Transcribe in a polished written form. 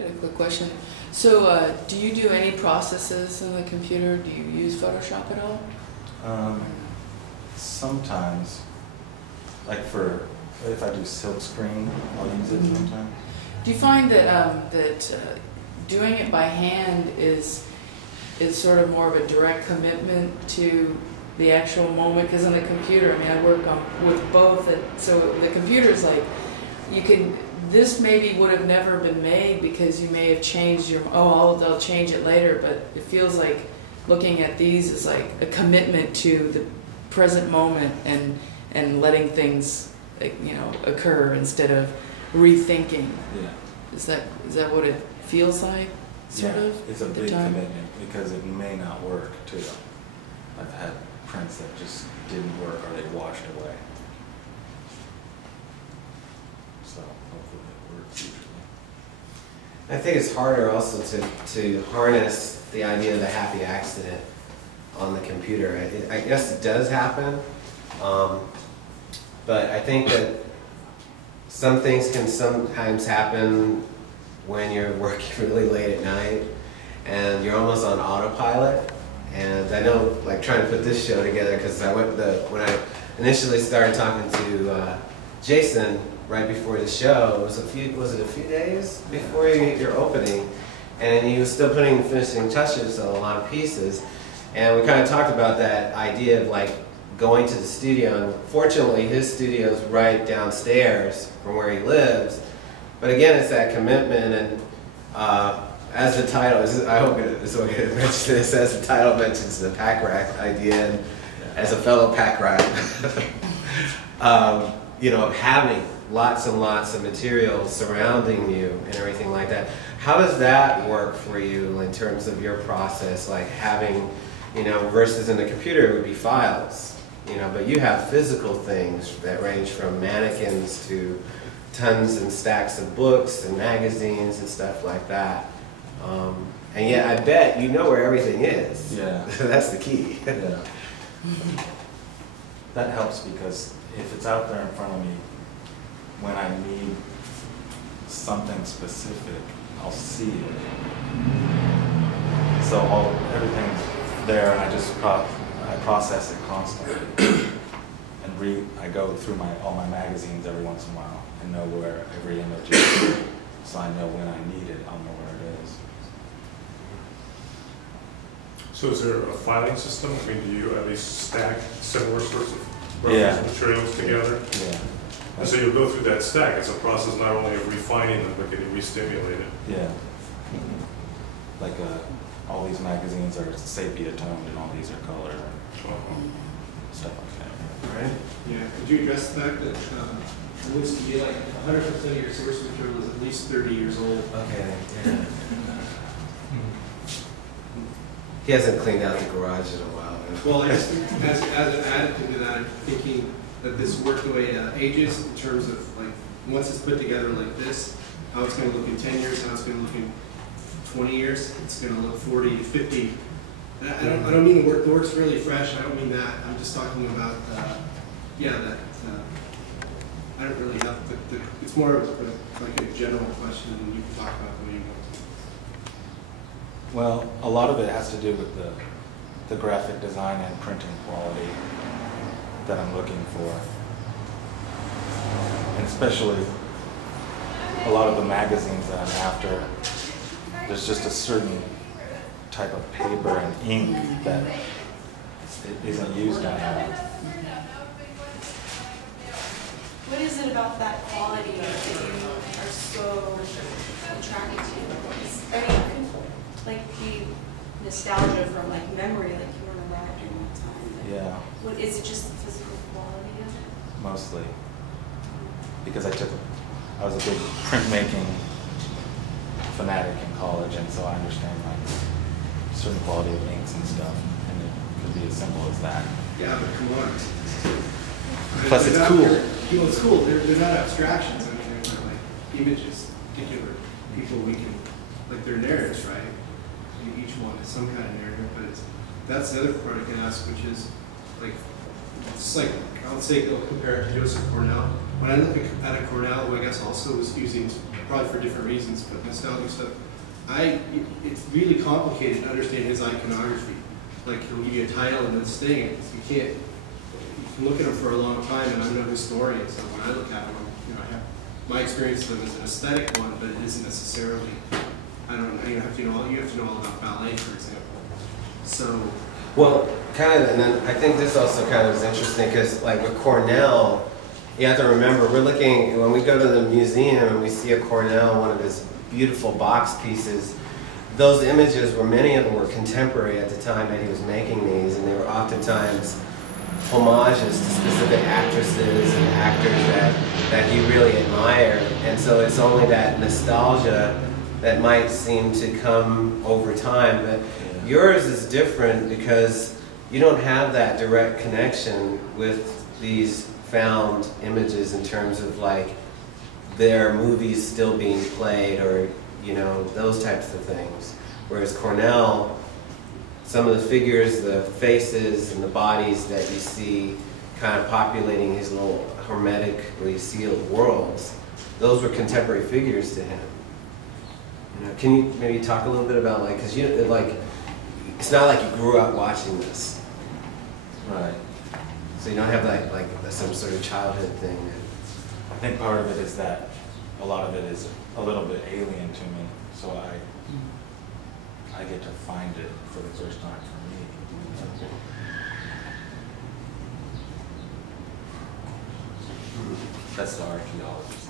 I got a quick question. So, do you do any processes in the computer? Do you use Photoshop at all? Sometimes, like if I do silk screen, I'll use it sometimes. Do you find that doing it by hand is sort of more of a direct commitment to the actual moment? Because on the computer, I mean, I work with both. So the computer's like, you can. This maybe would have never been made because you may have changed your. They'll change it later. But it feels like looking at these is like a commitment to the present moment and letting things, occur instead of rethinking. Yeah. Is that what it feels like? Sort of. It's a big commitment because it may not work too. I've had prints that just didn't work or they washed away. So hopefully it works usually. I think it's harder also to harness the idea of a happy accident on the computer. I guess it does happen, but I think that some things can sometimes happen when you're working really late at night and you're almost on autopilot. And I know, like, trying to put this show together, because when I initially started talking to Jason right before the show, was it a few days before your opening, and he was still putting finishing touches on a lot of pieces, and we kind of talked about that idea of like going to the studio. And fortunately, his studio is right downstairs from where he lives. But again, it's that commitment, and as the title, I hope it's okay to mention this, as the title mentions the Packrat idea, and as a fellow Packrat, having lots and lots of material surrounding you and everything like that. How does that work for you in terms of your process, like having, versus in the computer it would be files, but you have physical things that range from mannequins to tons and stacks of books and magazines and stuff like that. And yet I bet you know where everything is. Yeah. That's the key. Yeah. That helps because if it's out there in front of me, when I need something specific, I'll see it. So everything's there, and I process it constantly. And I go through all my magazines every once in a while and know where every image is. So I know when I need it, I'll know where it is. So is there a filing system? I mean, do you at least stack similar sorts of reference materials together? Yeah. And so you'll go through that stack. It's a process not only of refining them, but getting re-stimulated. Yeah. Like all these magazines are sepia toned and all these are color and stuff like that. Right? Yeah. Could you address the fact that it looks to be like 100% of your source material is at least 30 years old? Okay. Yeah. He hasn't cleaned out the garage in a while. Well, as an additive to that, I'm thinking that this work the way it ages in terms of like once it's put together like this, how it's going to look in 10 years, how it's going to look in 20 years, it's going to look 40 to 50. I don't mean the work's really fresh. I don't mean that. I'm just talking about I don't really have it's more of like a general question, and you can talk about the way you want to. Well, a lot of it has to do with the graphic design and printing quality that I'm looking for. And especially a lot of the magazines that I'm after, there's just a certain type of paper and ink that isn't used anymore. What is it about that quality that you are so attracted to? I mean, it could like be nostalgia from like memory, like you weren't alive during that time. Yeah. What is it? Just the physical quality of it? Mostly. Because I was a big printmaking fanatic in college, and so I understand like certain quality of inks and stuff, and it could be as simple as that. Yeah, but come on. Plus, it's cool. It's cool. They're not abstractions. I mean, they're like images, particular people we can, like they're narratives, right? Each one is some kind of narrative, but that's the other part I can ask, which is like, it's like, I would say, I'll compare it to Joseph Cornell. When I look at a Cornell, who I guess also was using probably for different reasons, but nostalgic stuff, it's really complicated to understand his iconography. Like, he'll give you a title and this thing, you can look at him for a long time, and I'm no historian, so when I look at him, I have my experience of him as an aesthetic one, but it isn't necessarily, I don't know, you have to know all about ballet, for example. So, well, kind of, and then I think this also kind of is interesting because, like with Cornell, you have to remember, we're looking, when we go to the museum and we see a Cornell, one of his beautiful box pieces, those images were, many of them were contemporary at the time that he was making these, and they were oftentimes homages to specific actresses and actors that he really admired. And so it's only that nostalgia that might seem to come over time. But yours is different because you don't have that direct connection with these found images in terms of like their movies still being played or, you know, those types of things. Whereas Cornell, some of the figures, the faces and the bodies that you see kind of populating his little hermetically sealed worlds, those were contemporary figures to him. You know, can you maybe talk a little bit about, like, because you, like, it's not like you grew up watching this. Right. So you don't have like some sort of childhood thing. I think part of it is that a lot of it is a little bit alien to me, so I get to find it for the first time for me. That's the archaeologist.